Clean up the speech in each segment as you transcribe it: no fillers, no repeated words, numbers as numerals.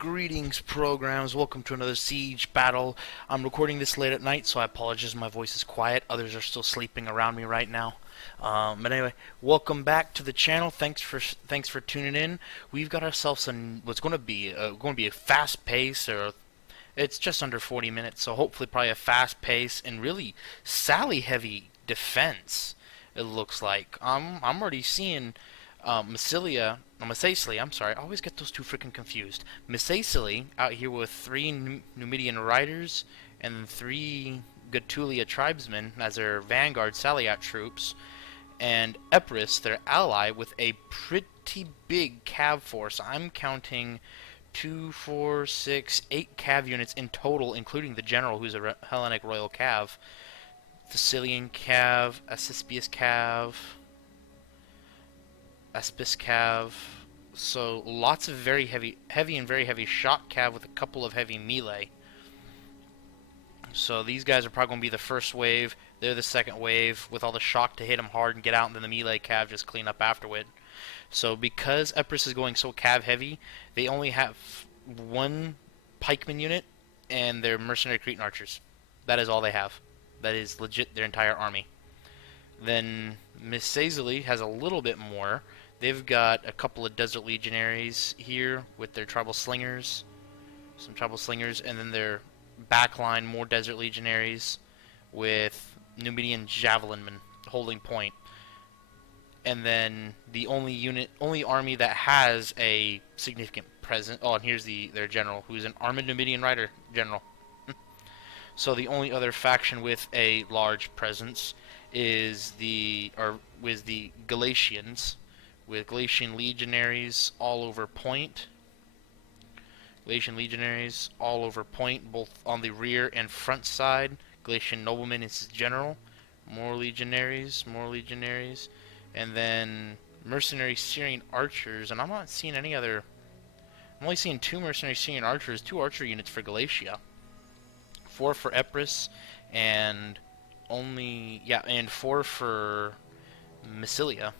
Greetings, programs. Welcome to another Siege battle. I'm recording this late at night, so I apologize if my voice is quiet. Others are still sleeping around me right now. But anyway, welcome back to the channel. Thanks for tuning in. We've got ourselves what's going to be a fast pace, or it's just under 40 minutes, so hopefully probably a fast pace and really Sally heavy defense. It looks like I'm already seeing Misacely, I'm sorry, I always get those two freaking confused. Misacely out here with three Numidian riders and three Gatulia tribesmen as their vanguard Saliat troops, and Epirus, their ally, with a pretty big cav force. I'm counting 2, 4, 6, 8 cav units in total, including the general, who's a Hellenic Royal Cav, Thessalian Cav, Aspius Cav, Aspis Cav. So lots of very heavy and very heavy shock cav with a couple of heavy melee. So these guys are probably going to be the first wave. They're the second wave with all the shock to hit them hard and get out, and then the melee cav just clean up afterward. So because Epirus is going so cav heavy, they only have one pikeman unit and their mercenary Cretan archers. That is all they have. That is legit their entire army. Then Misacely has a little bit more. They've got a couple of Desert Legionaries here with their tribal slingers, and then their backline more Desert Legionaries with Numidian Javelinmen holding point. And then the only army that has a significant presence. Oh, and here's their general, who's an armored Numidian rider general. So the only other faction with a large presence is the Galatians, with Galatian legionaries all over point. Both on the rear and front side. Galatian nobleman is his general. More legionaries, and then mercenary Syrian archers. And I'm not seeing any other. I'm only seeing 2 mercenary Syrian archers, 2 archer units for Galatia, 4 for Epirus, and 4 for Massilia.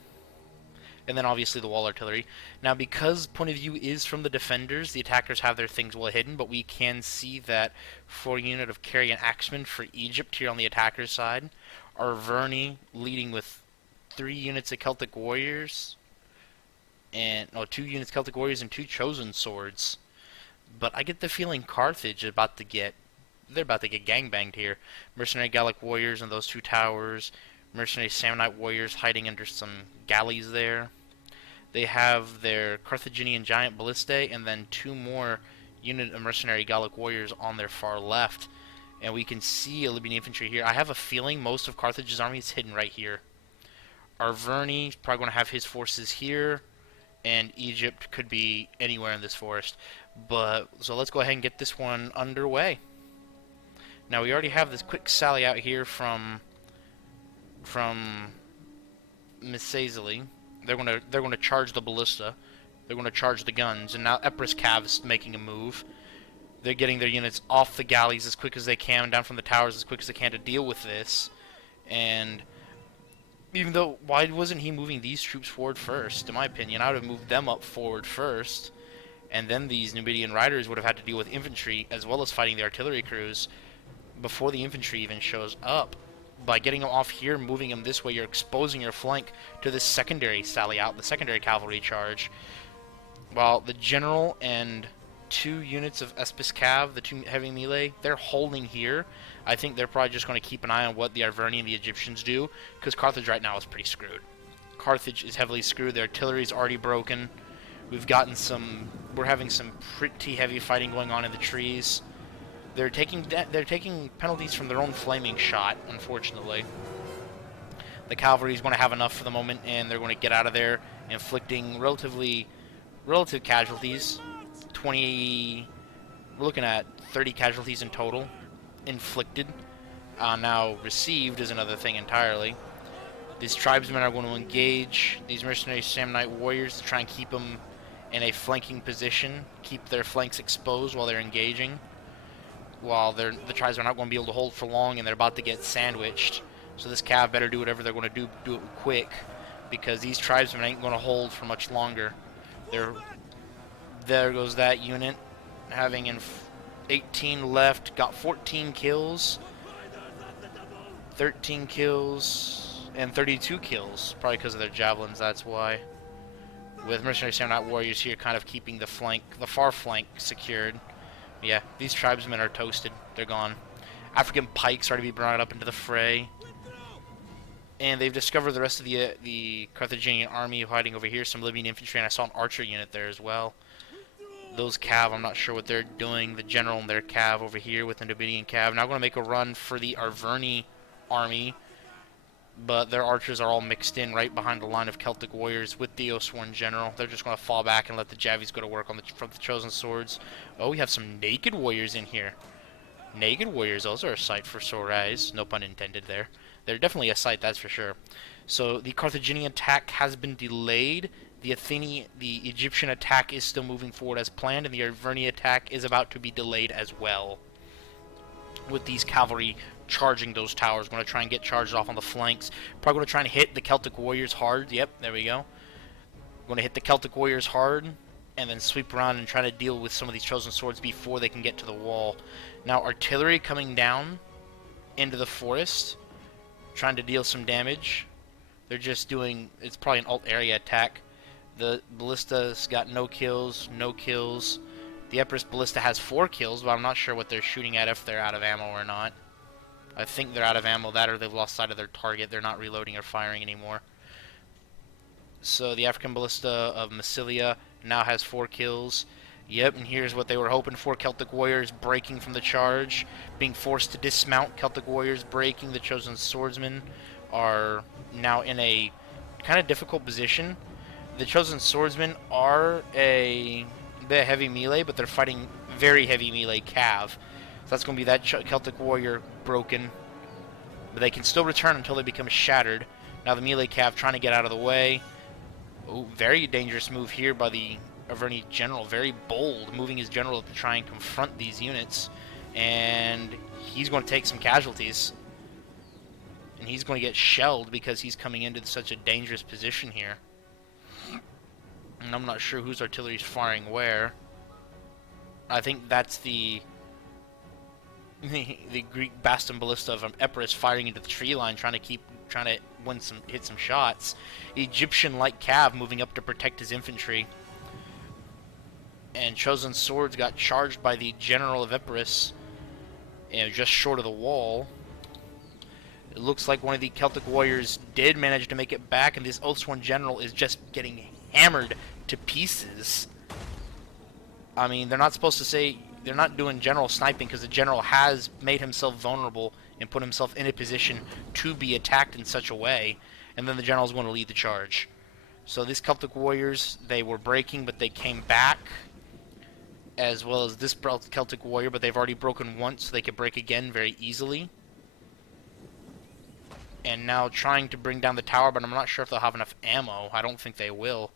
And then obviously the wall artillery. Now, because point of view is from the defenders, the attackers have their things well hidden, but we can see that 4 unit of Carian axemen for Egypt here on the attacker's side. Arverni leading with 3 units of Celtic warriors, and 2 units Celtic warriors and 2 chosen swords. But I get the feeling Carthage is about to get gangbanged here. Mercenary Gallic warriors in those 2 towers. Mercenary Samnite warriors hiding under some galleys there. They have their Carthaginian giant ballistae, and then 2 more unit of mercenary Gallic warriors on their far left. And we can see a Libyan infantry here. I have a feeling most of Carthage's army is hidden right here. Arverni is probably going to have his forces here, and Egypt could be anywhere in this forest. So let's go ahead and get this one underway. Now we already have this quick sally out here from Misacely. They're gonna charge the ballista. They're gonna charge the guns, and now Epirus Cav is making a move. They're getting their units off the galleys as quick as they can, down from the towers as quick as they can to deal with this. And even though, why wasn't he moving these troops forward first? In my opinion, I would have moved them up forward first, and then these Numidian riders would have had to deal with infantry as well as fighting the artillery crews before the infantry even shows up. By getting them off here, moving them this way, you're exposing your flank to this secondary sally out, the secondary cavalry charge. While the general and 2 units of Aspis Cav, the 2 heavy melee, they're holding here. I think they're probably just going to keep an eye on what the Arverni and the Egyptians do, because Carthage right now is pretty screwed. Carthage is heavily screwed. Their artillery is already broken. We're having some pretty heavy fighting going on in the trees. They're taking penalties from their own flaming shot, unfortunately. The cavalry is going to have enough for the moment, and they're going to get out of there, inflicting relative casualties. We're looking at 30 casualties in total, inflicted. Now received is another thing entirely. These tribesmen are going to engage these mercenary Samnite warriors to try and keep them in a flanking position, keep their flanks exposed while they're engaging. While the tribes are not going to be able to hold for long, and they're about to get sandwiched. So this cav better do whatever they're going to do it quick, because these tribesmen ain't going to hold for much longer. There goes that unit. having 18 left, got 14 kills, 13 kills, and 32 kills, probably because of their javelins, that's why. With Mercenary Samurai Warriors here kind of keeping the far flank secured. Yeah, these tribesmen are toasted. They're gone. African pikes are to be brought up into the fray. And they've discovered the rest of the Carthaginian army hiding over here, some Libyan infantry, and I saw an archer unit there as well. Those cav, I'm not sure what they're doing. The general and their cav over here with the Numidian cav. Now I'm going to make a run for the Arverni army, but their archers are all mixed in right behind the line of Celtic warriors with the Osworn general. They're just going to fall back and let the Javis go to work on from the chosen swords. Oh, we have some naked warriors in here. Naked warriors, those are a sight for sore eyes. No pun intended there. They're definitely a sight, that's for sure. So the Carthaginian attack has been delayed. The Egyptian attack is still moving forward as planned, and the Arverni attack is about to be delayed as well. With these cavalry charging those towers, going to try and get charged off on the flanks. Probably going to try and hit the Celtic warriors hard. Yep, there we go. Going to hit the Celtic warriors hard, and then sweep around and try to deal with some of these chosen swords before they can get to the wall. Now artillery coming down into the forest, trying to deal some damage. They're just doing, it's probably an alt area attack. The Ballista's got no kills, no kills. The Epirus Ballista has 4 kills, but I'm not sure what they're shooting at, if they're out of ammo or not. I think they're out of ammo, that or they've lost sight of their target. They're not reloading or firing anymore. So the African Ballista of Massilia now has 4 kills. Yep, and here's what they were hoping for. Celtic warriors breaking from the charge, being forced to dismount. Celtic warriors breaking. The chosen swordsmen are now in a kind of difficult position. The chosen swordsmen are a bit heavy melee, but they're fighting very heavy melee cav. So that's going to be that Celtic warrior broken. But they can still return until they become shattered. Now the melee cav trying to get out of the way. Oh, very dangerous move here by the Arverni general. Very bold, moving his general to try and confront these units. And he's going to take some casualties. And he's going to get shelled because he's coming into such a dangerous position here. And I'm not sure whose artillery is firing where. I think that's the Greek Bastion Ballista of Epirus firing into the tree line, trying to hit some shots. Egyptian light cav moving up to protect his infantry. And chosen swords got charged by the general of Epirus, just short of the wall. It looks like one of the Celtic warriors did manage to make it back, and this Oathsworn general is just getting hammered to pieces. I mean, they're not supposed to say, they're not doing general sniping because the general has made himself vulnerable and put himself in a position to be attacked in such a way, and then the general's going to lead the charge. So these Celtic warriors, they were breaking, but they came back, as well as this Celtic warrior, but they've already broken once, so they could break again very easily. And now trying to bring down the tower, but I'm not sure if they'll have enough ammo. I don't think they will.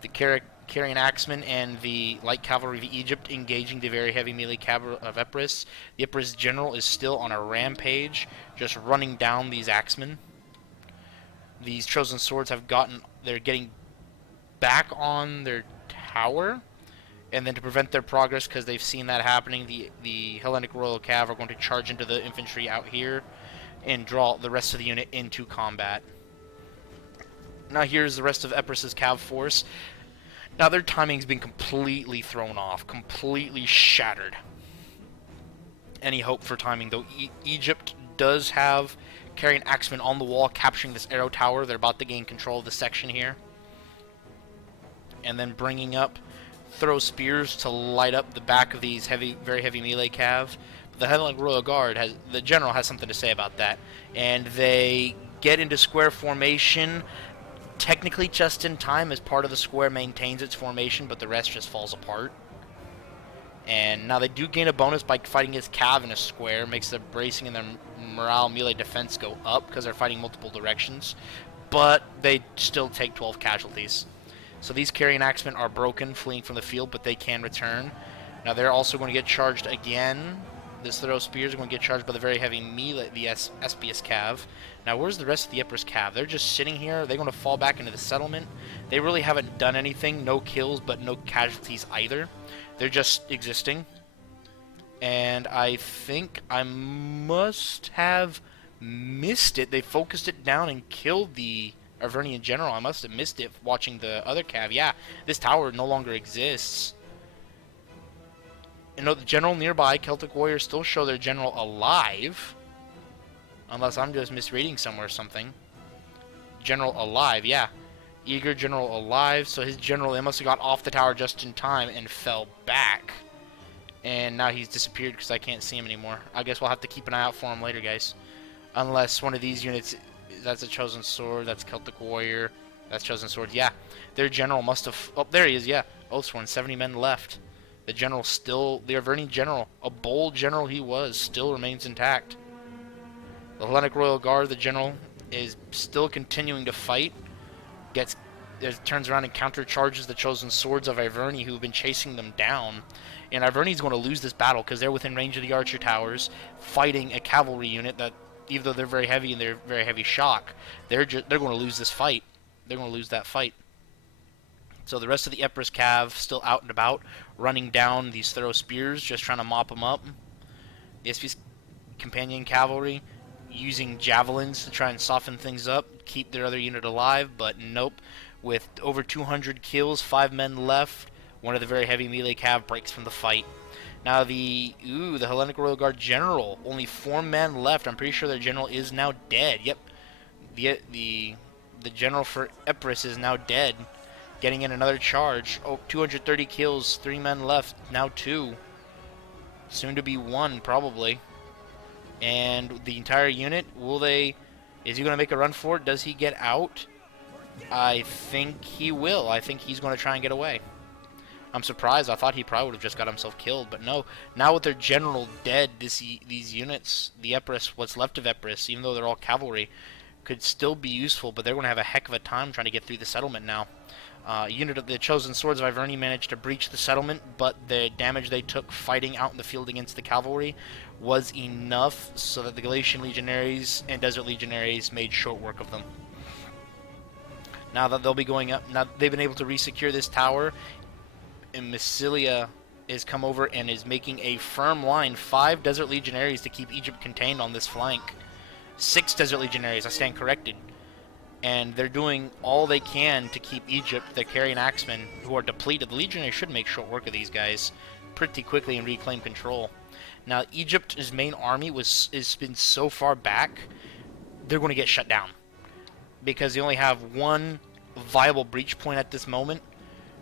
The Carian Axemen and the light cavalry of Egypt engaging the very heavy melee cavalry of Epirus. The Epirus general is still on a rampage, just running down these Axemen. These chosen swords they're getting back on their tower, and then to prevent their progress, because they've seen that happening, the Hellenic Royal Cav are going to charge into the infantry out here and draw the rest of the unit into combat. Now here's the rest of Epirus's Cav force. Now their timing's been completely thrown off, completely shattered. Any hope for timing, though. Egypt does have Carian Axemen on the wall capturing this arrow tower. They're about to gain control of this section here. And then bringing up throw spears to light up the back of these very heavy melee cav. The Hellenic Royal Guard the general has something to say about that, and they get into square formation, technically just in time, as part of the square maintains its formation, but the rest just falls apart. And now they do gain a bonus by fighting his cav in a square, makes the bracing and their morale melee defense go up because they're fighting multiple directions, but they still take 12 casualties. So these Carian Axemen are broken, fleeing from the field, but they can return. Now they're also going to get charged again. This throw spears are going to get charged by the very heavy melee, the SPS Cav. Now, where's the rest of the Empress Cav? They're just sitting here. They're going to fall back into the settlement. They really haven't done anything. No kills, but no casualties either. They're just existing. And I think I must have missed it. They focused it down and killed the Avernian general. I must have missed it watching the other Cav. Yeah, this tower no longer exists. You know, the general nearby, Celtic Warriors still show their general alive. Unless I'm just misreading somewhere or something. General alive, yeah. Eager general alive. So his general, they must have got off the tower just in time and fell back. And now he's disappeared because I can't see him anymore. I guess we'll have to keep an eye out for him later, guys. Unless one of these units, that's a Chosen Sword, that's Celtic Warrior, that's Chosen Sword. Yeah, their general must have, oh, there he is, yeah. Oathsworn, 70 men left. The general still, the Avernian general, a bold general he was, still remains intact. The Hellenic Royal Guard, the general, is still continuing to fight. Turns around and countercharges the Chosen Swords of Iverni, who have been chasing them down. And Iverni's going to lose this battle because they're within range of the archer towers, fighting a cavalry unit that, even though they're very heavy and they're very heavy shock, they're going to lose this fight. They're going to lose that fight. So the rest of the Empress Cav still out and about, running down these throw spears, just trying to mop them up. The SP's companion cavalry using javelins to try and soften things up, keep their other unit alive, but nope. With over 200 kills, 5 men left, one of the very heavy melee cav breaks from the fight. Now the Hellenic Royal Guard general, only 4 men left. I'm pretty sure their general is now dead. Yep, the general for Epirus is now dead. Getting in another charge. Oh, 230 kills, 3 men left, now 2. Soon to be 1, probably. And the entire unit, is he going to make a run for it? Does he get out? I think he will. I think he's going to try and get away. I'm surprised. I thought he probably would have just got himself killed, but no. Now with their general dead, these units, the Epirus, what's left of Epirus, even though they're all cavalry, could still be useful, but they're going to have a heck of a time trying to get through the settlement now. Unit of the Chosen Swords of Iverni managed to breach the settlement, but the damage they took fighting out in the field against the cavalry was enough so that the Galatian Legionaries and Desert Legionaries made short work of them. Now that they'll be going up, now they've been able to resecure this tower, and Massilia has come over and is making a firm line. 5 Desert Legionaries to keep Egypt contained on this flank. 6 Desert Legionaries, I stand corrected. And they're doing all they can to keep Egypt. They're carrying axemen who are depleted. The Legionaries should make short work of these guys pretty quickly and reclaim control. Now, Egypt's main army has been so far back, they're going to get shut down. Because they only have one viable breach point at this moment.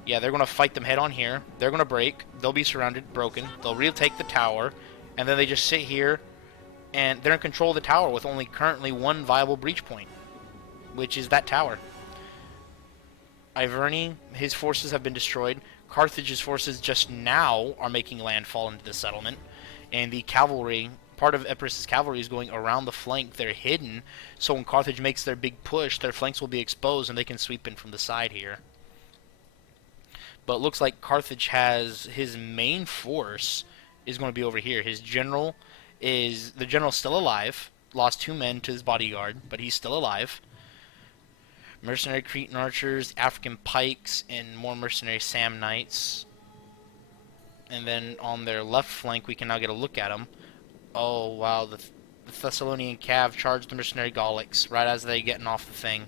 Yeah, they're going to fight them head on here. They're going to break. They'll be surrounded, broken. They'll retake the tower. And then they just sit here, and they're in control of the tower with only currently one viable breach point, which is that tower. Iverni, his forces have been destroyed. Carthage's forces just now are making landfall into the settlement. And the cavalry, part of Epirus' cavalry is going around the flank. They're hidden, so when Carthage makes their big push, their flanks will be exposed and they can sweep in from the side here. But it looks like Carthage has his main force is going to be over here. His general is, the general's still alive. Lost 2 men to his bodyguard, but he's still alive. Mercenary Cretan archers, African pikes, and more mercenary Sam knights. And then on their left flank, we can now get a look at them. Oh, wow, the Thessalonian Cav charged the mercenary Gallics right as they getting off the thing.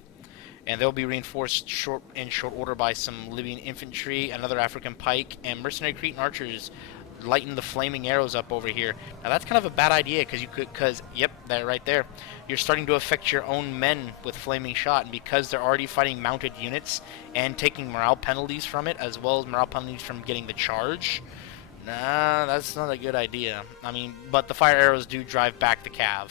And they'll be reinforced in short order by some Libyan infantry, another African pike, and mercenary Cretan archers lighten the flaming arrows up over here. Now that's kind of a bad idea because yep, that right there, you're starting to affect your own men with flaming shot, and because they're already fighting mounted units and taking morale penalties from it, as well as morale penalties from getting the charge. Nah, that's not a good idea. I mean, but the fire arrows do drive back the Cav.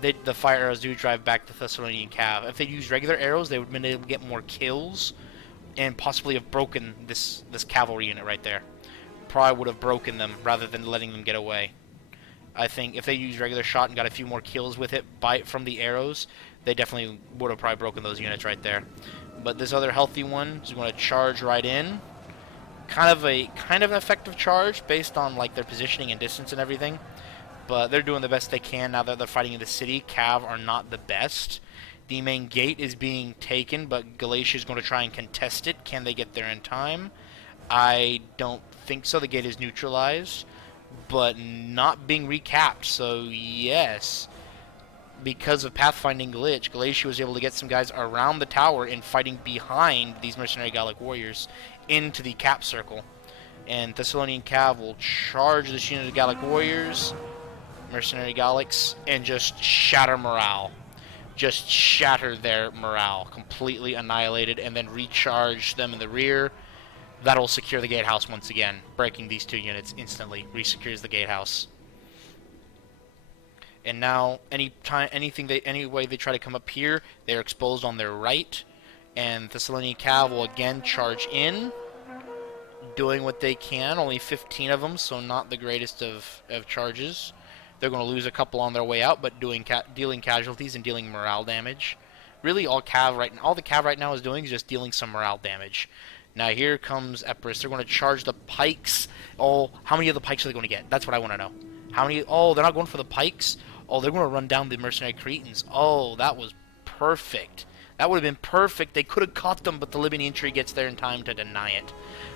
The fire arrows do drive back the Thessalonian Cav. If they used regular arrows, they would have been able to get more kills and possibly have broken this cavalry unit right there. Probably would have broken them rather than letting them get away. I think if they used regular shot and got a few more kills with it from the arrows, they definitely would have probably broken those units right there. But this other healthy one is going to charge right in. kind of an effective charge based on like their positioning and distance and everything. But they're doing the best they can now that they're fighting in the city. Cav are not the best. The main gate is being taken, but Galatia is going to try and contest it. Can they get there in time? I don't think so. The gate is neutralized, but not being recapped. So yes, because of pathfinding glitch, Galatia was able to get some guys around the tower and fighting behind these mercenary Gallic warriors into the cap circle. And Thessalonian Cav will charge this unit of Gallic warriors, mercenary Gallics, and just shatter morale. Just shatter their morale. Completely annihilated, and then recharge them in the rear. That'll secure the gatehouse once again. Breaking these two units instantly. Resecures the gatehouse. And now, any way they try to come up here, they're exposed on their right. And Thessalonian Cav will again charge in, doing what they can. Only 15 of them, so not the greatest of charges. They're going to lose a couple on their way out, but dealing casualties and dealing morale damage. Really, all the Cav right now is doing is just dealing some morale damage. Now here comes Epirus. They're going to charge the pikes. Oh, how many of the pikes are they going to get? That's what I want to know. How many? Oh, they're not going for the pikes. Oh, they're going to run down the mercenary Cretans. Oh, that was perfect. That would have been perfect. They could have caught them, but the Libyan infantry gets there in time to deny it.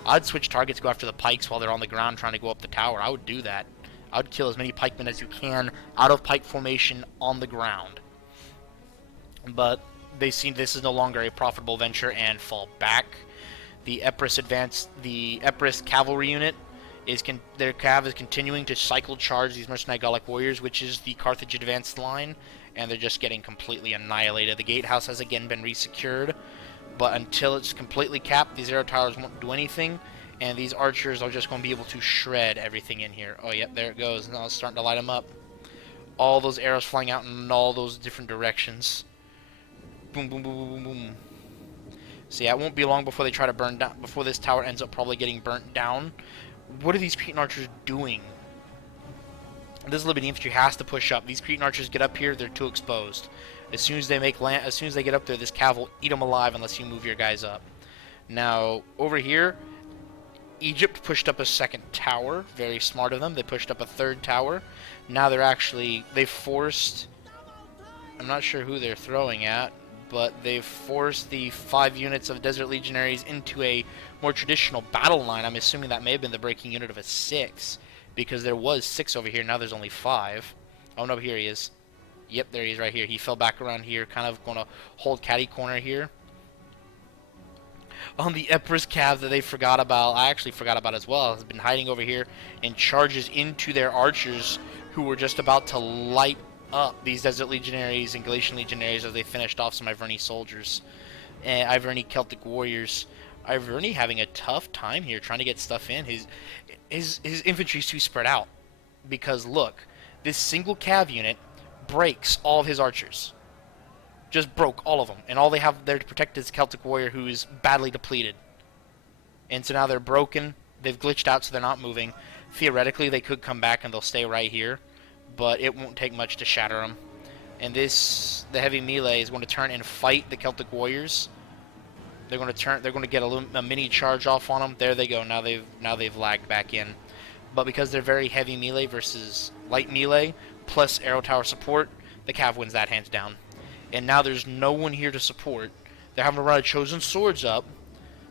I'd switch targets, go after the pikes while they're on the ground trying to go up the tower. I would do that. I would kill as many pikemen as you can out of pike formation on the ground. But they see this is no longer a profitable venture and fall back. The Epirus cavalry unit their cav is continuing to cycle charge these mercenary Gallic warriors, which is the Carthage advanced line, and they're just getting completely annihilated. The gatehouse has again been resecured, but until it's completely capped, these arrow towers won't do anything, and these archers are just going to be able to shred everything in here. Oh, yep, there it goes. Now it's starting to light them up. All those arrows flying out in all those different directions. Boom, boom, boom, boom, boom, boom. So yeah, it won't be long before they try to burn down, before this tower ends up probably getting burnt down. What are these Cretan archers doing? This Libyan infantry has to push up. These Cretan archers get up here, they're too exposed. As soon as they get up there, this cav will eat them alive unless you move your guys up. Now, over here, Egypt pushed up a second tower. Very smart of them. They pushed up a third tower. Now they forced, I'm not sure who they're throwing at, but they've forced the 5 units of Desert Legionaries into a more traditional battle line. I'm assuming that may have been the breaking unit of a 6, because there was 6 over here, now there's only 5. Oh no, here he is. Yep, there he is right here. He fell back around here, kind of going to hold catty corner here. On the Epirus cav that they forgot about, I actually forgot about as well, has been hiding over here and charges into their archers who were just about to light up these Desert Legionaries and Galatian Legionaries as they finished off some Iverni soldiers and Iverni Celtic warriors. Iverni having a tough time here trying to get stuff in. His infantry's too spread out, because look, this single cav unit breaks all of his archers. Just broke all of them, and all they have there to protect is Celtic warrior who is badly depleted. And so now they're broken. They've glitched out, so they're not moving. Theoretically, they could come back and they'll stay right here, but it won't take much to shatter them. And the heavy melee is going to turn and fight the Celtic warriors. They're going to get a mini charge off on them. There they go. Now they've lagged back in. But because they're very heavy melee versus light melee plus arrow tower support, the cav wins that hands down. And now there's no one here to support. They're having to run a chosen swords up,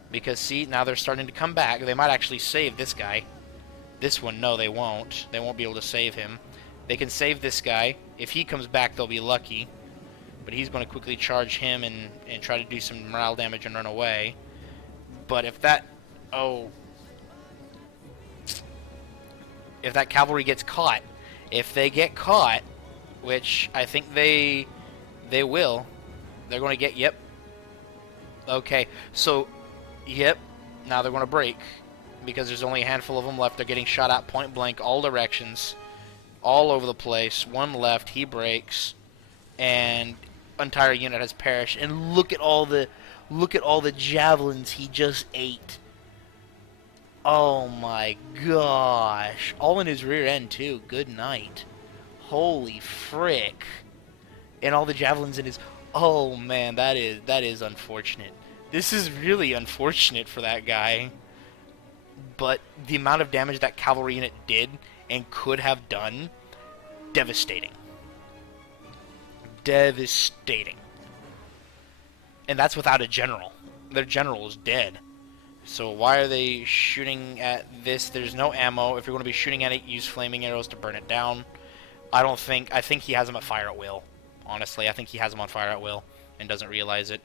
because see, now they're starting to come back. They might actually save this guy. This one, no, they won't. They won't be able to save him. They can save this guy. If he comes back, they'll be lucky. But he's going to quickly charge him and try to do some morale damage and run away. But if that cavalry gets caught, if they get caught, which I think they will, they're going to get, yep. Okay, so, yep, now they're going to break, because there's only a handful of them left. They're getting shot at point blank, all directions, all over the place. One left, he breaks, and entire unit has perished. And look at all the javelins he just ate. Oh my gosh, all in his rear end too. Good night. Holy frick. And all the javelins in his... Oh man, that is unfortunate. This is really unfortunate for that guy. but the amount of damage that cavalry unit did and could have done, devastating. Devastating. And that's without a general. Their general is dead. So why are they shooting at this? There's no ammo. If you're going to be shooting at it, use flaming arrows to burn it down. I think he has them at fire at will. Honestly, I think he has them on fire at will and doesn't realize it.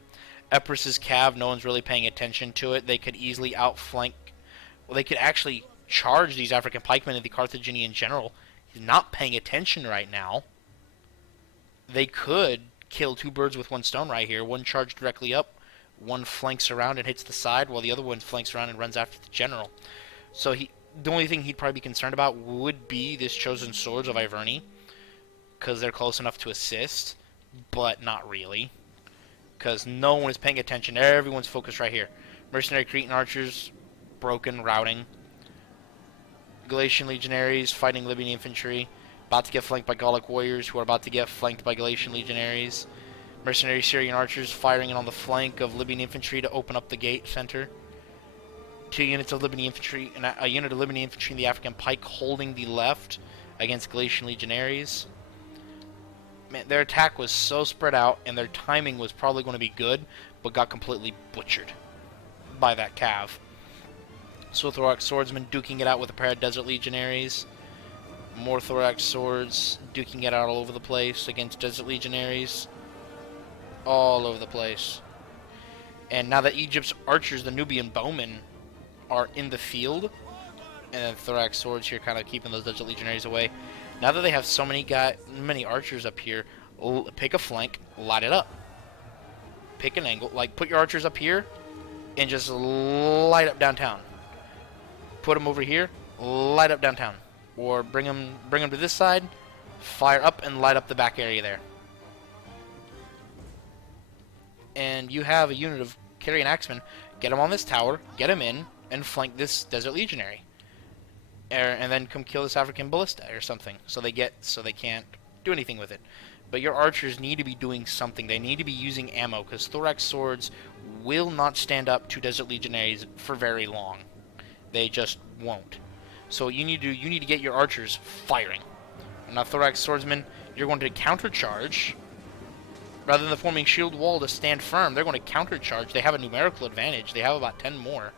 Epirus's cav, no one's really paying attention to it. They could easily outflank. Well, they could actually charge these African pikemen and the Carthaginian general. He's not paying attention right now. They could kill two birds with one stone right here. One charged directly up, one flanks around and hits the side, while the other one flanks around and runs after the general. So the only thing he'd probably be concerned about would be this chosen swords of Iverne, because they're close enough to assist, but not really, because no one is paying attention. Everyone's focused right here. Mercenary Cretan archers, broken, routing. Galatian legionaries fighting Libyan infantry, about to get flanked by Gallic warriors, who are about to get flanked by Galatian legionaries. Mercenary Syrian archers firing in on the flank of Libyan infantry to open up the gate center. 2 units of Libyan infantry, and a unit of Libyan infantry in the African pike holding the left against Galatian legionaries. Man, their attack was so spread out, and their timing was probably going to be good, but got completely butchered by that cav. So Thorax swordsmen duking it out with a pair of desert legionaries. More thorax swords duking it out all over the place against desert legionaries. All over the place. And now that Egypt's archers, the Nubian bowmen, are in the field, and thorax swords here kind of keeping those desert legionaries away. Now that they have so many archers up here, pick a flank, light it up. Pick an angle, like put your archers up here, and just light up downtown. Put them over here, light up downtown. Or bring them to this side, fire up and light up the back area there. And you have a unit of Carian axemen. Get them on this tower, get them in, and flank this desert legionary. And then come kill this African ballista or something, so they can't do anything with it. But your archers need to be doing something. They need to be using ammo, because thorax swords will not stand up to desert legionaries for very long. They just won't. So you need to get your archers firing. And now thorax swordsmen, you're going to countercharge. Rather than forming shield wall to stand firm, they're going to countercharge. They have a numerical advantage. They have about 10 more,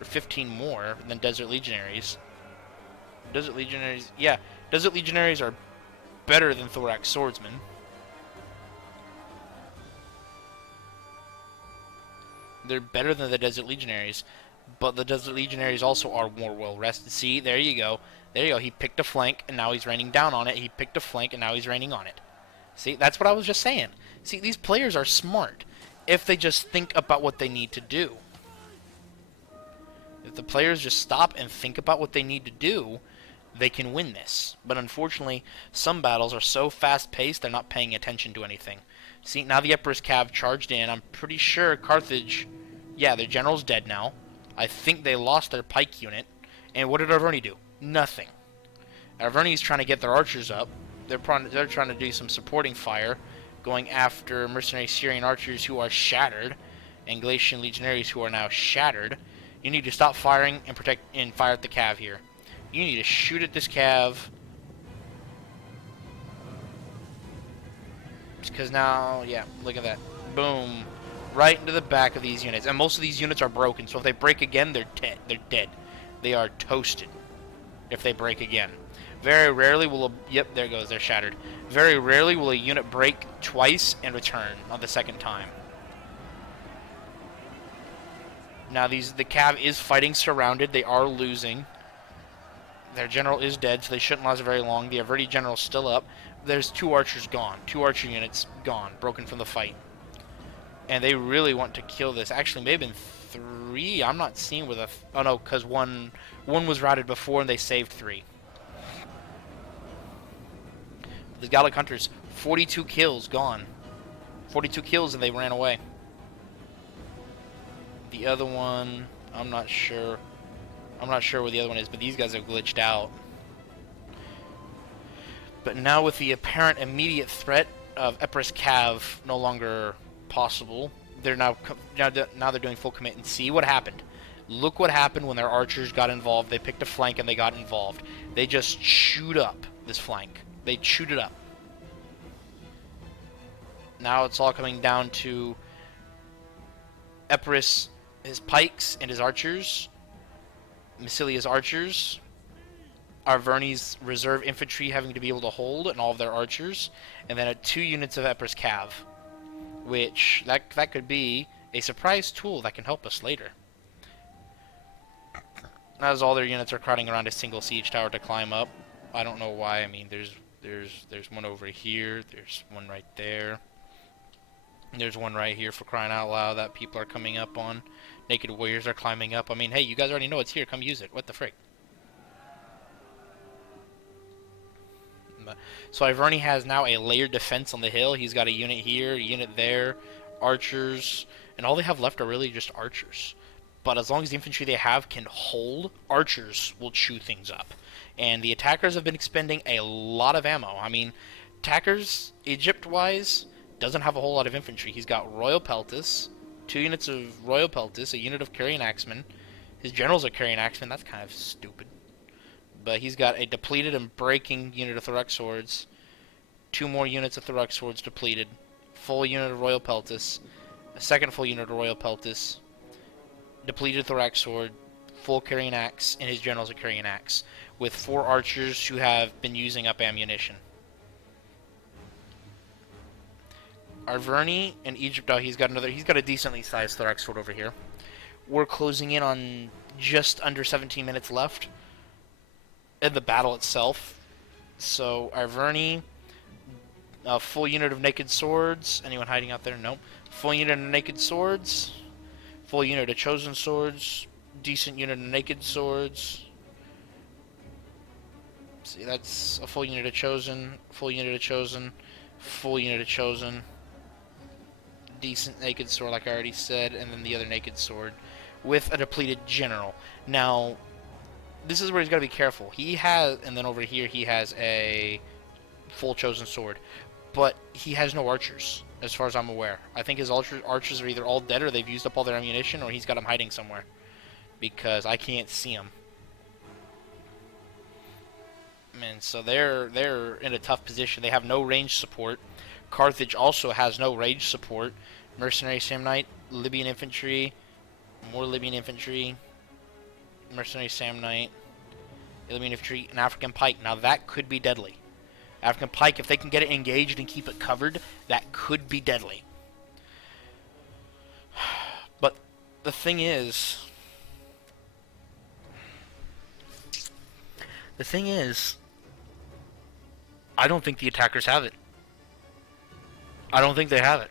or 15 more than desert legionaries. Desert legionaries are better than thorax swordsmen. They're better than the desert legionaries, but the desert legionaries also are more well rested. See, there you go. There you go. He picked a flank, and now he's raining down on it. He picked a flank, and now he's raining on it. See, that's what I was just saying. See, these players are smart if they just think about what they need to do. If the players just stop and think about what they need to do, they can win this. But unfortunately, some battles are so fast-paced, they're not paying attention to anything. See, now the Epirus cav charged in. I'm pretty sure Carthage, yeah, their general's dead now. I think they lost their pike unit. And what did Iverne do? Nothing. Iverne's trying to get their archers up. They're trying to do some supporting fire, going after mercenary Syrian archers who are shattered, and Galatian legionaries who are now shattered. You need to stop firing and protect and fire at the cav here. You need to shoot at this cav, because now, yeah, look at that, boom, right into the back of these units. And most of these units are broken, so if they break again, they're dead. They are toasted if they break again. Very rarely will yep, there it goes, they're shattered. Very rarely will a unit break twice and return on the second time. Now the cav is fighting surrounded. They are losing. Their general is dead, so they shouldn't last very long. The Iverne general's still up. There's 2 archers gone. 2 archer units gone, broken from the fight. And they really want to kill this. Actually, maybe been 3. I'm not seeing with a... oh no, because one was routed before and they saved 3. The Gallic hunters, 42 kills gone. 42 kills and they ran away. The other one, I'm not sure. I'm not sure where the other one is, but these guys are glitched out. But now with the apparent immediate threat of Epirus cav no longer possible, they're now they're doing full commit. And see what happened. Look what happened when their archers got involved. They picked a flank and they got involved. They just chewed up this flank. They chewed it up. Now it's all coming down to Epirus, his pikes and his archers, Massilia's archers, Arverni's reserve infantry having to be able to hold, and all of their archers, and then 2 units of Epirus Cav, which that could be a surprise tool that can help us later. As all their units are crowding around a single siege tower to climb up. I don't know why. I mean, there's one over here. There's one right there. There's one right here, for crying out loud, that people are coming up on. Naked warriors are climbing up. I mean, hey, you guys already know it's here. Come use it. What the frick? So Arverni has now a layered defense on the hill. He's got a unit here, a unit there, archers, and all they have left are really just archers. But as long as the infantry they have can hold, archers will chew things up. And the attackers have been expending a lot of ammo. I mean, attackers, Egypt-wise, doesn't have a whole lot of infantry. He's got Royal Peltis, 2 units of Royal Peltis, a unit of Carrion Axemen. His generals are Carrion Axemen. That's kind of stupid. But he's got a depleted and breaking unit of Thorax Swords, 2 more units of Thorax Swords depleted, full unit of Royal Peltis, a second full unit of Royal Peltis, depleted Thorax Sword, full Carrion Axe, and his generals are Carrion Axe, with 4 archers who have been using up ammunition. Arverni in Egypt, he's got a decently sized Thorax Sword over here. We're closing in on just under 17 minutes left in the battle itself. So Arverni, a full unit of Naked Swords. Anyone hiding out there? Nope. Full unit of Naked Swords. Full unit of Chosen Swords. Decent unit of Naked Swords. See, that's a full unit of Chosen. Full unit of Chosen. Full unit of Chosen. Decent Naked Sword, like I already said. And then the other Naked Sword with a depleted general. Now, this is where he's got to be careful. He has, and then over here he has a full Chosen Sword, but he has no archers, as far as I'm aware. I think his archers are either all dead, or they've used up all their ammunition, or he's got them hiding somewhere, because I can't see them. And so they're in a tough position. They have no range support. Carthage also has no range support. Mercenary Samnite, Libyan infantry, more Libyan infantry, Mercenary Samnite, Libyan infantry, and African pike. Now that could be deadly. African pike, if they can get it engaged and keep it covered, that could be deadly. But the thing is, I don't think the attackers have it. I don't think they have it.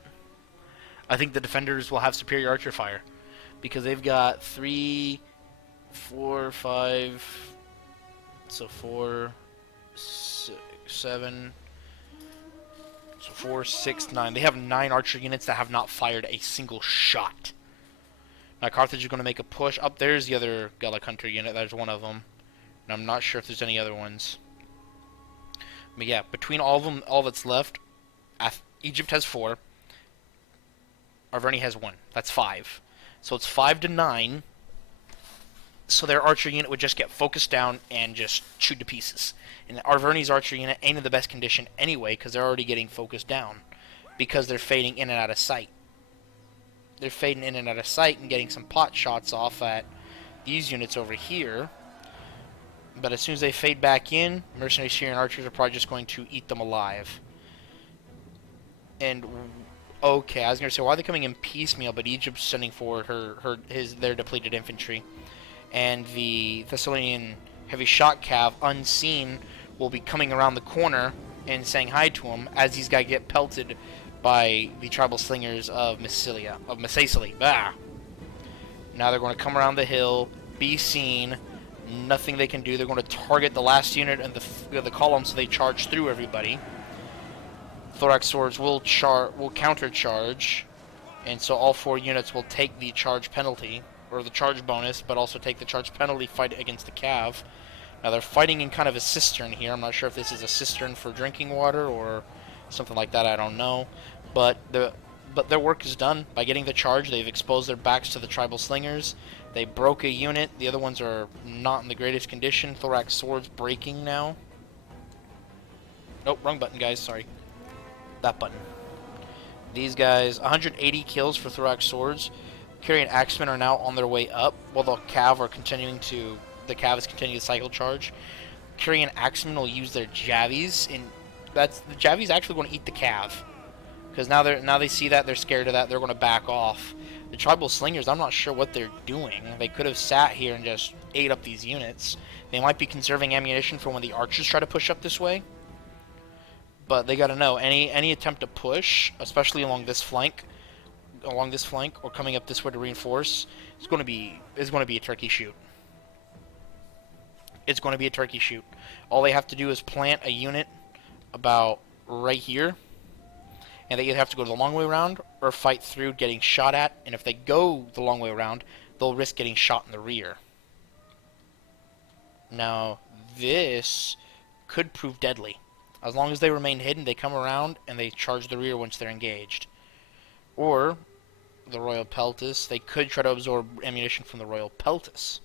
I think the defenders will have superior archer fire, because they've got 3, 4, 5, so 4, 6, 7, so 4, 6, 9. They have 9 archer units that have not fired a single shot. Now Carthage is going to make a push. Up there's the other Gallic Hunter unit. There's one of them. And I'm not sure if there's any other ones. But yeah, between all of them, all that's left, Egypt has 4. Arverni has 1. That's 5. So it's 5 to 9. So their archer unit would just get focused down and just chewed to pieces. And Arverni's archer unit ain't in the best condition anyway, because they're already getting focused down, because they're fading in and out of sight. They're fading in and out of sight and getting some pot shots off at these units over here. But as soon as they fade back in, Mercenary Syrian archers are probably just going to eat them alive. And okay, I was going to say, why are they coming in piecemeal? But Egypt's sending forward their depleted infantry, and the Thessalian heavy shot cav, unseen, will be coming around the corner and saying hi to him as these guys get pelted by the tribal slingers of Macecily. Bah! Now they're going to come around the hill, be seen. Nothing they can do. They're going to target the last unit and the column, so they charge through everybody. Thorax Swords will counter-charge, and so all 4 units will take the charge penalty, or the charge bonus, but also take the charge penalty fight against the cav. Now they're fighting in kind of a cistern here. I'm not sure if this is a cistern for drinking water or something like that. I don't know. But the But their work is done. By getting the charge, they've exposed their backs to the tribal slingers. They broke a unit. The other ones are not in the greatest condition. Thorax swords breaking now. Nope, wrong button, guys. Sorry. That button. These guys, 180 kills for Thorax swords. Carrion Axemen are now on their way up, while the Cav are continuing to... The Cav is continuing to cycle charge. Carrion Axemen will use their Javies, and that's... The Javies actually going to eat the Cav. Because now they see that, they're scared of that, they're going to back off. The Tribal Slingers, I'm not sure what they're doing. They could have sat here and just ate up these units. They might be conserving ammunition for when the archers try to push up this way. But they gotta know, any attempt to push, especially along this flank, or coming up this way to reinforce, is going to be a turkey shoot. It's going to be a turkey shoot. All they have to do is plant a unit about right here, and they either have to go the long way around or fight through getting shot at. And if they go the long way around, they'll risk getting shot in the rear. Now, this could prove deadly. As long as they remain hidden, they come around and they charge the rear once they're engaged. Or the Royal Peltis, they could try to absorb ammunition from the Royal Peltis,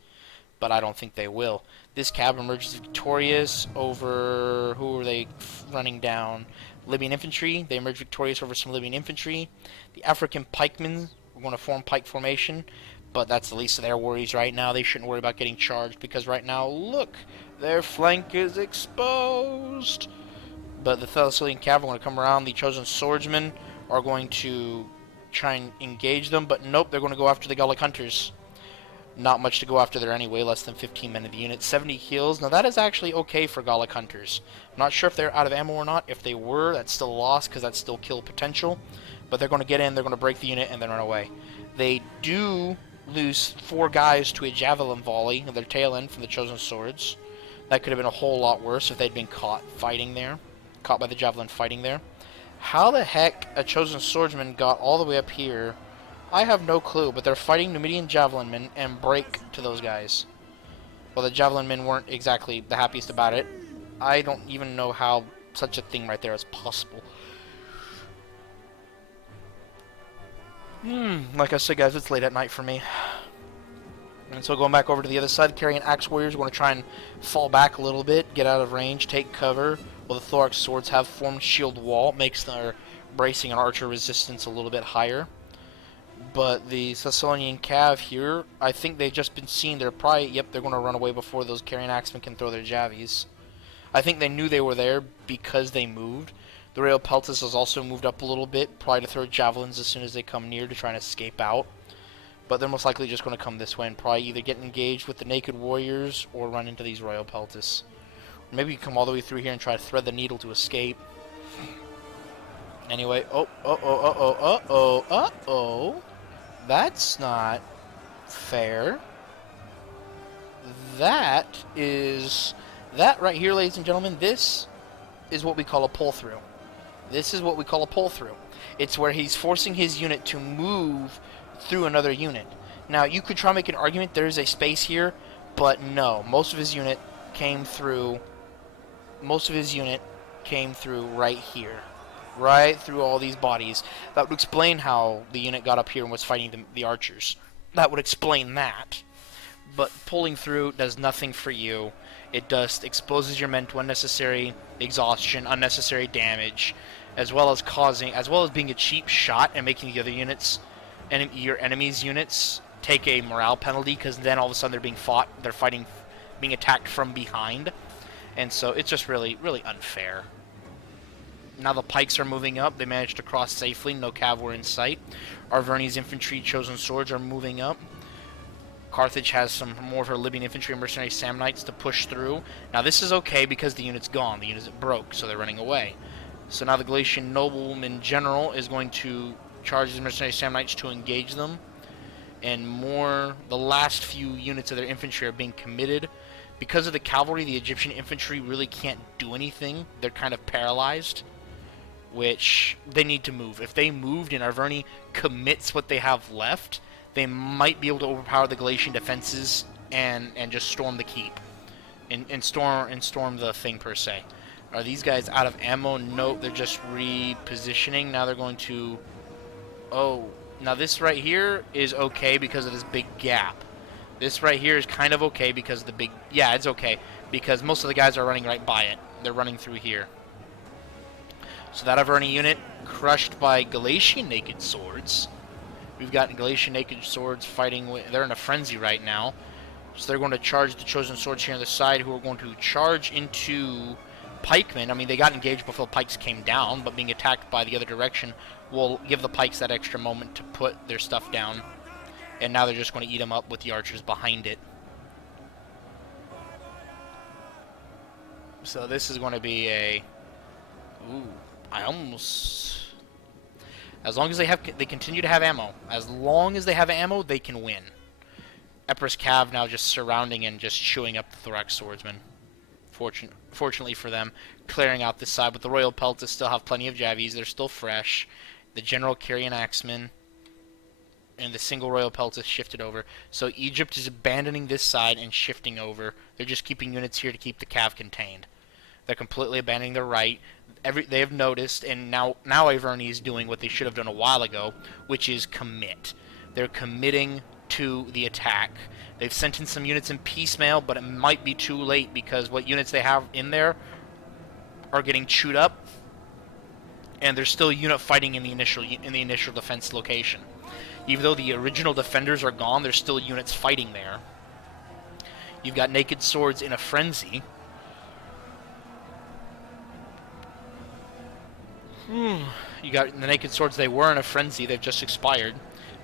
but I don't think they will. This Cav emerges victorious over... Who are they running down? Libyan infantry. They emerge victorious over some Libyan infantry. The African pikemen are going to form pike formation, but that's the least of their worries right now. They shouldn't worry about getting charged, because right now, look, their flank is exposed. But the Thessalian Cav are going to come around. The Chosen Swordsmen are going to try and engage them, but nope, they're going to go after the Gallic Hunters. Not much to go after there anyway, less than 15 men in the unit. 70 kills. Now that is actually okay for Gallic Hunters. I'm not sure if they're out of ammo or not. If they were, that's still a loss, because that's still kill potential. But they're going to get in, they're going to break the unit, and then run away. They do lose 4 guys to a javelin volley of their tail end from the Chosen Swords. That could have been a whole lot worse if they'd been caught fighting there. Caught by the javelin fighting there. How the heck a Chosen Swordsman got all the way up here, I have no clue, but they're fighting Numidian javelin men and break to those guys. Well, the javelin men weren't exactly the happiest about it. I don't even know how such a thing right there is possible. Like I said, guys, it's late at night for me. And so going back over to the other side, Carrion Axe Warriors want to try and fall back a little bit, get out of range, take cover. Well, the Thorax Swords have formed shield wall, makes their bracing and archer resistance a little bit higher. But the Thessalian Cav here, I think they've just been seen. They're probably, yep, they're going to run away before those Carrion Axemen can throw their javies. I think they knew they were there because they moved. The Royal Peltis has also moved up a little bit, probably to throw javelins as soon as they come near to try and escape out. But they're most likely just going to come this way and probably either get engaged with the Naked Warriors or run into these Royal Peltis. Or maybe come all the way through here and try to thread the needle to escape. Anyway, that's not fair. That right here, ladies and gentlemen, this is what we call a pull-through. This is what we call a pull-through. It's where he's forcing his unit to move through another unit. Now, you could try to make an argument there is a space here, but no. Most of his unit came through right here. Right through all these bodies. That would explain how the unit got up here and was fighting the archers. That would explain that. But pulling through does nothing for you. It just exposes your men to unnecessary exhaustion, unnecessary damage, as well as being a cheap shot and making the other units, your enemy's units, take a morale penalty, because then all of a sudden they're being attacked from behind. And so it's just really, really unfair. Now the pikes are moving up. They managed to cross safely. No cav were in sight. Arverni's infantry, Chosen Swords, are moving up. Carthage has some more of her Libyan infantry and mercenary Samnites to push through. Now this is okay because the unit's gone. The unit broke, so they're running away. So now the Galatian nobleman general is going to charge his mercenary Samnites to engage them. And the last few units of their infantry are being committed. Because of the cavalry, the Egyptian infantry really can't do anything. They're kind of paralyzed, which they need to move. If they moved and Arverni commits what they have left, they might be able to overpower the Galatian defenses and just storm the keep. And storm the thing per se. Are these guys out of ammo? Nope, they're just repositioning. Now they're going to Oh, now this right here is okay because of this big gap. This right here is kind of okay because of the big... Yeah, it's okay. Because most of the guys are running right by it. They're running through here. So that Averni unit crushed by Galatian Naked Swords. We've got Galatian Naked Swords fighting with... They're in a frenzy right now. So they're going to charge the Chosen Swords here on the side, who are going to charge into pikemen. I mean, they got engaged before the pikes came down, but being attacked by the other direction will give the pikes that extra moment to put their stuff down. And now they're just going to eat them up with the archers behind it. So this is going to be a... Ooh, I almost... As long as they continue to have ammo. As long as they have ammo, they can win. Epirus Cav now just surrounding and just chewing up the Thorax Swordsman. Fortunately for them, clearing out this side. But the Royal Peltas still have plenty of Javies. They're still fresh. The General Carrion Axemen and the single Royal Peltas shifted over. So Egypt is abandoning this side and shifting over. They're just keeping units here to keep the Cav contained. They're completely abandoning their right. They have noticed, and now Averni is doing what they should have done a while ago, which is commit. They're committing to the attack. They've sent in some units in piecemeal, but it might be too late because what units they have in there are getting chewed up, and there's still a unit fighting in the initial defense location. Even though the original defenders are gone, there's still units fighting there. You've got Naked Swords in a frenzy. You got the Naked Swords. They were in a frenzy. They've just expired.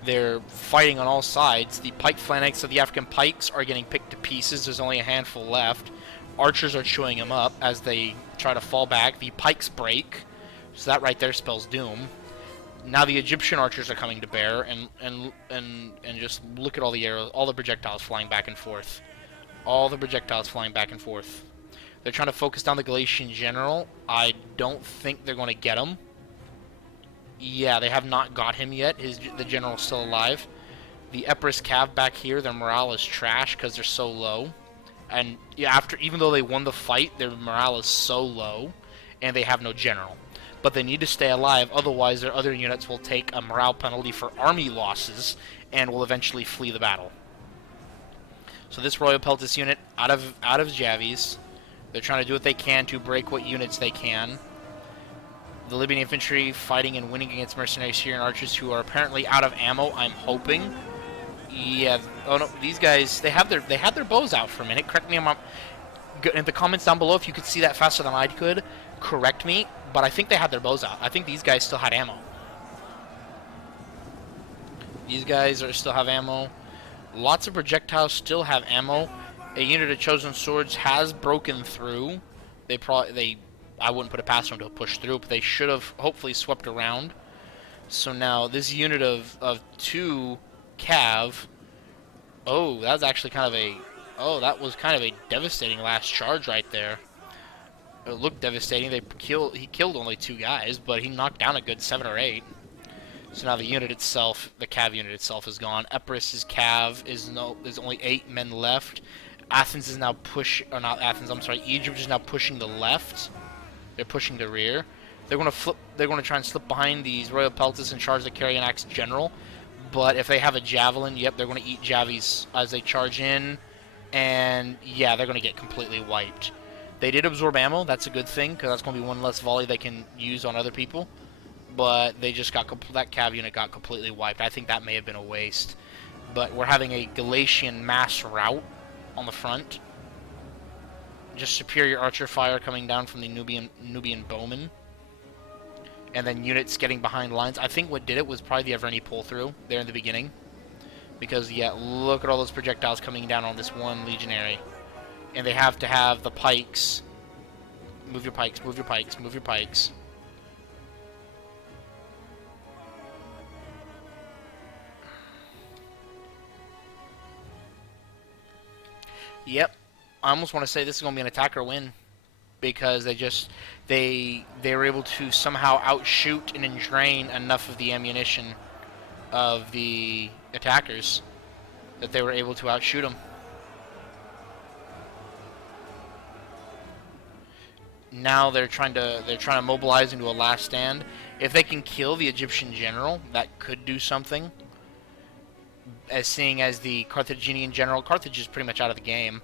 They're fighting on all sides. The pike phalanx of the African pikes are getting picked to pieces. There's only a handful left. Archers are chewing them up as they try to fall back. The pikes break, so that right there spells doom. Now the Egyptian archers are coming to bear, and just look at all the arrows, all the projectiles flying back and forth. All the projectiles flying back and forth. They're trying to focus down the Galatian general. I don't think they're going to get him. Yeah, they have not got him yet. The general's still alive. The Epirus Cav back here, their morale is trash because they're so low. And yeah, even though they won the fight, their morale is so low, and they have no general. But they need to stay alive, otherwise their other units will take a morale penalty for army losses and will eventually flee the battle. So this Royal Peltas unit out of Javies. They're trying to do what they can to break what units they can. The Libyan infantry fighting and winning against mercenary Syrian archers who are apparently out of ammo, I'm hoping. Yeah, oh no, these guys, they had their bows out for a minute. Correct me if I'm in the comments down below if you could see that faster than I could. Correct me, but I think they had their bows out. I think these guys still had ammo. These guys still have ammo. Lots of projectiles still have ammo. A unit of Chosen Swords has broken through. I wouldn't put it past them to push through, but they should have hopefully swept around. So now this unit of 2 Cav. Oh, that was actually kind of a... Oh, that was kind of a devastating last charge right there. It looked devastating. He killed only 2 guys, but he knocked down a good 7 or 8. So now the unit itself, the Cav unit itself, is gone. Epirus' Cav there's only 8 men left. Athens is now not Athens, I'm sorry, Egypt is now pushing the left. They're pushing the rear. They're going to try and slip behind these Royal Peltas and charge the Carrion Axe General. But if they have a Javelin, yep, they're going to eat Javies as they charge in. And yeah, they're going to get completely wiped. They did absorb ammo, that's a good thing, because that's going to be one less volley they can use on other people. But they just that Cav unit got completely wiped. I think that may have been a waste. But we're having a Galatian mass rout on the front. Just superior archer fire coming down from the Nubian bowmen. And then units getting behind lines. I think what did it was probably the Averni pull-through there in the beginning. Because, yeah, look at all those projectiles coming down on this one legionary. And they have to have the pikes. Move your pikes, move your pikes, move your pikes. Yep. I almost want to say this is going to be an attacker win. Because they were able to somehow outshoot and drain enough of the ammunition of the attackers that they were able to outshoot them. Now they're trying to mobilize into a last stand, If they can kill the Egyptian general, that could do something. As seeing as the Carthaginian general, Carthage is pretty much out of the game.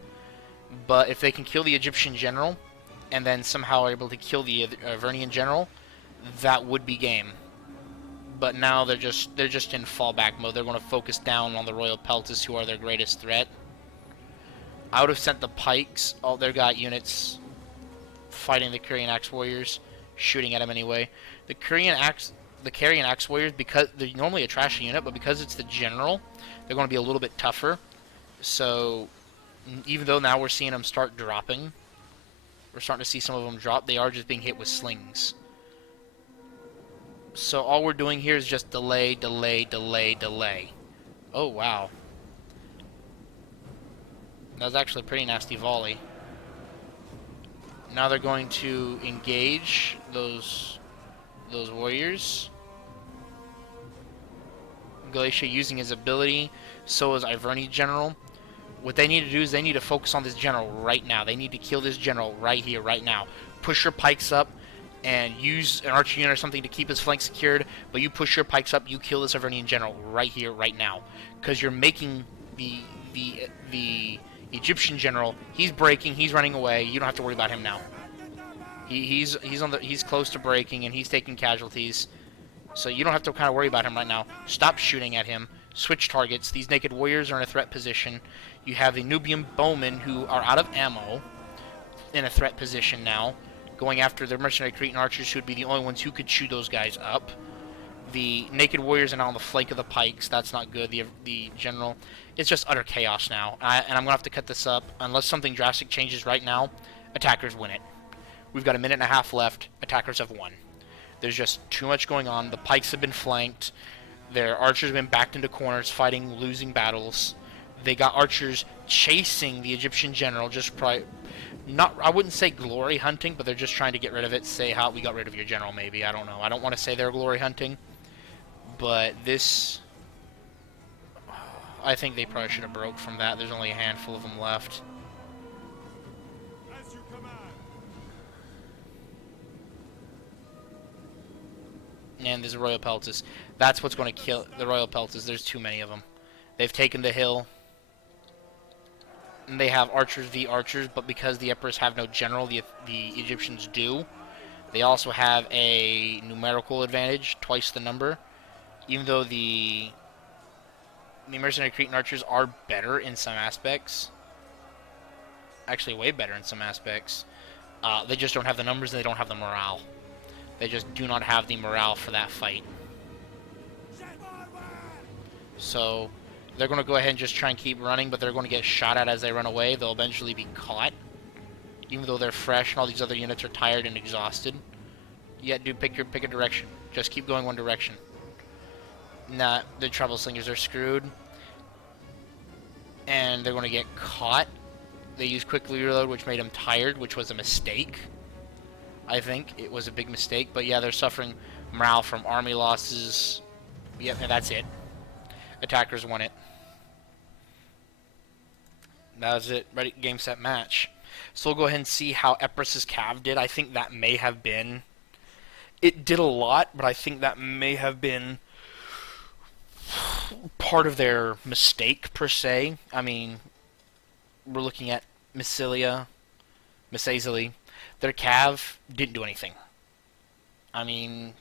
But if they can kill the Egyptian general, and then somehow are able to kill the Avernian general, that would be game. But now they're just in fallback mode. They're going to focus down on the Royal Peltas, who are their greatest threat. I would have sent the pikes. Oh, they've got units fighting the Curian Axe Warriors, shooting at them anyway. The Curian Axe Warriors, because they're normally a trashy unit, but because it's the general, they're going to be a little bit tougher. So even though now we're seeing them start dropping, we're starting to see some of them drop, they are just being hit with slings. So all we're doing here is just delay, delay, delay, delay. Oh, wow. That was actually a pretty nasty volley. Now they're going to engage those warriors. Galatia using his ability. So is Iverni General. What they need to do is they need to focus on this general right now. They need to kill this general right here, right now. Push your pikes up and use an archer unit or something to keep his flank secured. But you push your pikes up, you kill this Ivernian general right here, right now. Because you're making the Egyptian general, he's breaking, he's running away. You don't have to worry about him now. He's close to breaking and he's taking casualties. So you don't have to kind of worry about him right now. Stop shooting at him. Switch targets. These naked warriors are in a threat position. You have the Nubian bowmen who are out of ammo in a threat position now, going after the mercenary Cretan archers who would be the only ones who could shoot those guys up. The naked warriors are now on the flank of the pikes. That's not good. The general. It's just utter chaos now. And I'm going to have to cut this up. Unless something drastic changes right now, attackers win it. We've got a minute and a half left. Attackers have won. There's just too much going on. The pikes have been flanked. Their archers have been backed into corners, fighting, losing battles. They got archers chasing the Egyptian general, just probably not, I wouldn't say glory hunting, but they're just trying to get rid of it, say how we got rid of your general, maybe. I don't know. I don't want to say they're glory hunting, but this, I think they probably should have broke from that. There's only a handful of them left. And there's a Royal Peltas. That's what's going to kill the Royal Peltas. There's too many of them. They've taken the hill. And they have archers v archers, but because the Emperors have no general, the Egyptians do. They also have a numerical advantage, twice the number. Even though the mercenary Cretan archers are better in some aspects. Actually, way better in some aspects. They just don't have the numbers and they don't have the morale. They just do not have the morale for that fight. So they're going to go ahead and just try and keep running, but they're going to get shot at as they run away. They'll eventually be caught. Even though they're fresh and all these other units are tired and exhausted. Yeah, dude, pick a direction. Just keep going one direction. Nah, the Trouble Slingers are screwed. And they're going to get caught. They used quick reload, which made them tired, which was a mistake. I think it was a big mistake, but yeah, they're suffering morale from army losses. Yep, and that's it. Attackers won it. That was it. Ready, game, set, match. So we'll go ahead and see how Epirus's Cav did. I think that may have been... It did a lot, but I think that may have been part of their mistake, per se. I mean, we're looking at Massilia, Massaizili. Their Cav didn't do anything. I mean,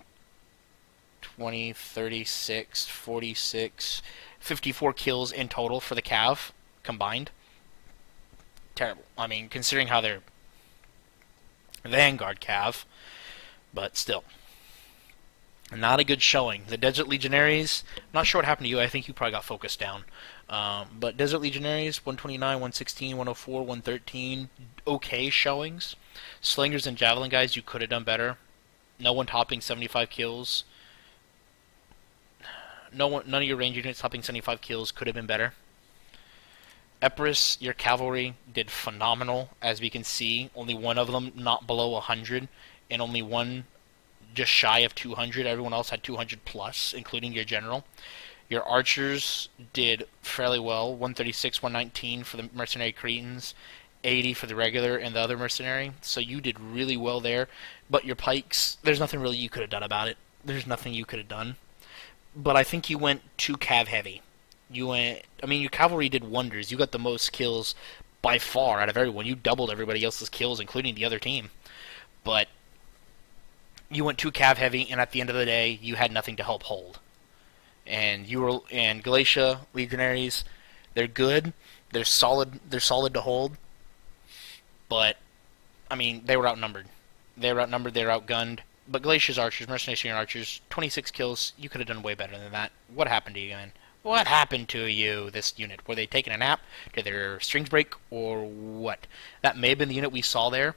20, 36, 46, 54 kills in total for the Cav combined. Terrible. I mean, considering how they're Vanguard Cav, but still. Not a good showing. The Desert Legionaries, I'm not sure what happened to you. I think you probably got focused down. But Desert Legionaries, 129, 116, 104, 113, okay showings. Slingers and Javelin guys, you could have done better. No one topping 75 kills. None of your range units topping 75 kills could have been better. Epirus, your cavalry did phenomenal, as we can see. Only one of them not below 100, and only one just shy of 200. Everyone else had 200 plus, including your general. Your archers did fairly well. 136, 119 for the mercenary Cretans, 80 for the regular and the other mercenary. So you did really well there. But your pikes, there's nothing really you could have done about it. there's nothing you could have done. But I think you went too cav heavy. I mean, your cavalry did wonders. You got the most kills by far out of everyone. You doubled everybody else's kills, including the other team. But you went too cav heavy, and at the end of the day, you had nothing to help hold. And Galatia legionaries, they're good. They're solid. They're solid to hold. But I mean, they were outnumbered. They were outnumbered. They were outgunned. But Galatia's archers, Mercenary archers, 26 kills. You could have done way better than that. What happened to you, man? What happened to you, this unit? Were they taking a nap? Did their strings break? Or what? That may have been the unit we saw there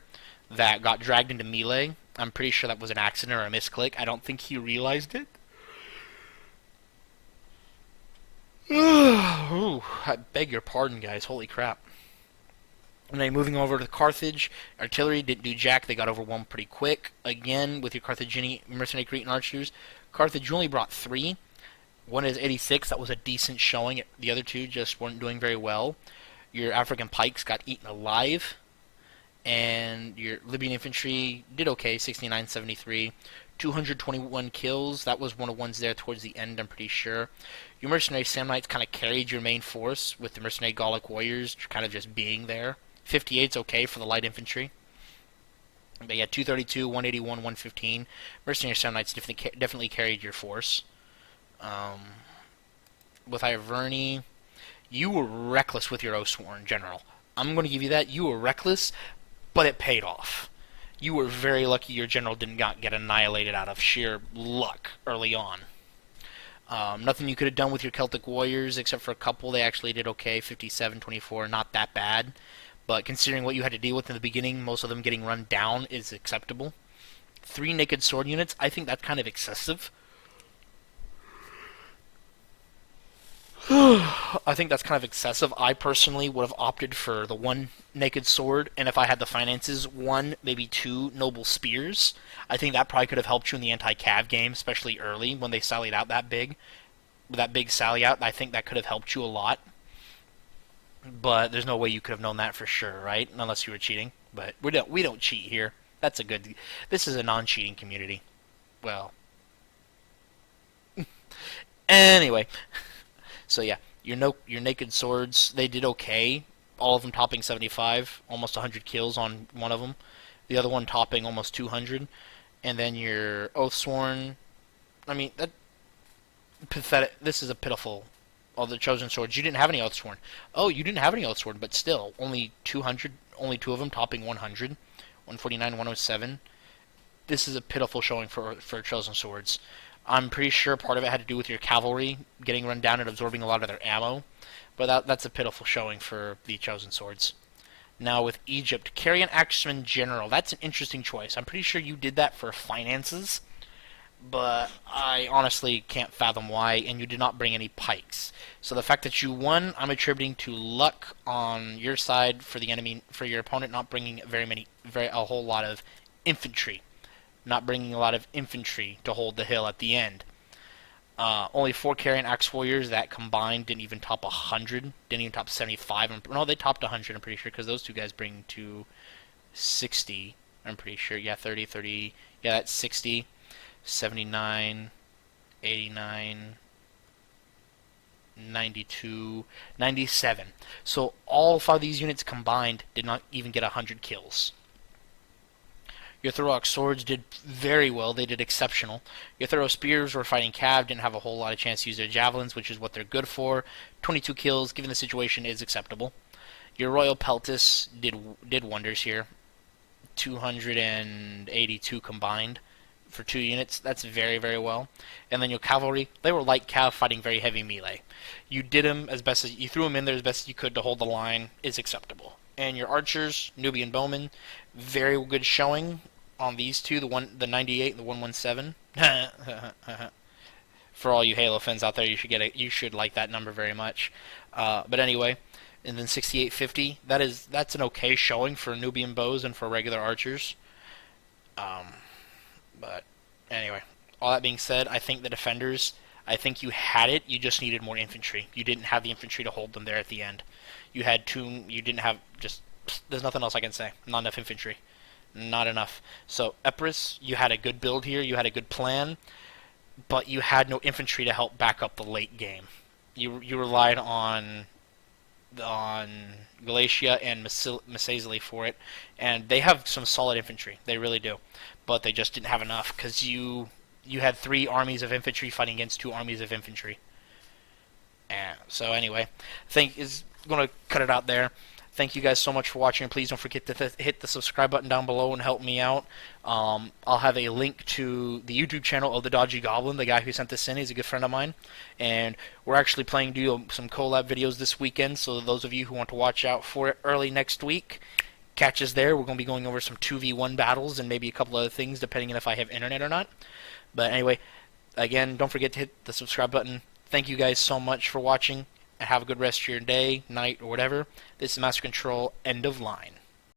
that got dragged into melee. I'm pretty sure that was an accident or a misclick. I don't think he realized it. Ooh, I beg your pardon, guys. Holy crap. And then moving over to Carthage, artillery didn't do jack. They got overwhelmed pretty quick. Again, with your Carthaginian mercenary Cretan archers, Carthage only brought 3. One is 86. That was a decent showing. The other 2 just weren't doing very well. Your African pikes got eaten alive. And your Libyan infantry did okay, 69-73. 221 kills. That was one of ones there towards the end, I'm pretty sure. Your mercenary Samnites kind of carried your main force, with the mercenary Gallic warriors kind of just being there. 58's okay for the light infantry. But yeah, 232, 181, 115. Mercenary Samnites definitely carried your force. With Iverni, you were reckless with your Oathsworn general. I'm going to give you that. You were reckless, but it paid off. You were very lucky your general didn't get annihilated out of sheer luck early on. Nothing you could have done with your Celtic warriors except for a couple. They actually did okay, 57-24, not that bad. But considering what you had to deal with in the beginning, most of them getting run down is acceptable. 3 naked sword units, I think that's kind of excessive. I think that's kind of excessive. I personally would have opted for the 1 naked sword, and if I had the finances, 1, maybe 2 noble spears. I think that probably could have helped you in the anti-cav game, especially early when they sallied out that big. With that big sally out, I think that could have helped you a lot. But there's no way you could have known that for sure, right? Unless you were cheating. But we don't cheat here. That's a good. This is a non-cheating community. Well, anyway. So yeah, your naked swords, they did okay. All of them topping 75, almost 100 kills on one of them. The other one topping almost 200. And then your Oathsworn, I mean, that pathetic. This is a pitiful. All the chosen swords. You didn't have any Oathsworn. Oh, you didn't have any Oathsworn, but still, only 200. Only 2 of them topping 100, 149, 107. This is a pitiful showing for chosen swords. I'm pretty sure part of it had to do with your cavalry getting run down and absorbing a lot of their ammo, but that's a pitiful showing for the chosen swords. Now with Egypt, carry an axeman general. That's an interesting choice. I'm pretty sure you did that for finances, but I honestly can't fathom why, and you did not bring any pikes. So the fact that you won, I'm attributing to luck on your side for the enemy, for your opponent not bringing a whole lot of infantry, not bringing a lot of infantry to hold the hill at the end. Only 4 carrying axe warriors that combined didn't even top 100, didn't even top 75. No, they topped 100, I'm pretty sure, because those 2 guys bring to 60, I'm pretty sure. Yeah, 30, 30, yeah, that's 60. 79, 89, 92, 97. So all 5 of these units combined did not even get 100 kills. Your Thurok swords did very well. They did exceptional. Your Thuro spears were fighting cav, didn't have a whole lot of chance to use their javelins, which is what they're good for. 22 kills, given the situation, is acceptable. Your Royal Peltis did wonders here. 282 combined for 2 units. That's very, very well. And then your cavalry, they were light cav fighting very heavy melee. You did them as best as you threw them in there as best as you could to hold the line, is acceptable. And your archers, Nubian bowmen, very good showing on these 2, the 98 and the 117. For all you Halo fans out there, you should like that number very much. But anyway, and then 6850. That's an okay showing for Nubian bows and for regular archers. But anyway, all that being said, I think the defenders, I think you had it. You just needed more infantry. You didn't have the infantry to hold them there at the end. You had 2. You didn't have just. There's nothing else I can say. Not enough infantry. Not enough. So Epirus, you had a good build here. You had a good plan. but you had no infantry to help back up the late game. You relied on Galatia and Massaili for it, and they have some solid infantry. They really do, but they just didn't have enough because you had 3 armies of infantry fighting against 2 armies of infantry. And so anyway, I think is gonna cut it out there. Thank you guys so much for watching. Please don't forget to hit the subscribe button down below and help me out. I'll have a link to the YouTube channel of the Dodgy Goblin, the guy who sent this in. He's a good friend of mine. And we're actually planning to do some collab videos this weekend, so those of you who want to watch out for it early next week, catch us there. We're going to be going over some 2v1 battles and maybe a couple other things, depending on if I have internet or not. But anyway, again, don't forget to hit the subscribe button. Thank you guys so much for watching, and have a good rest of your day, night, or whatever. This is Master Control, end of line.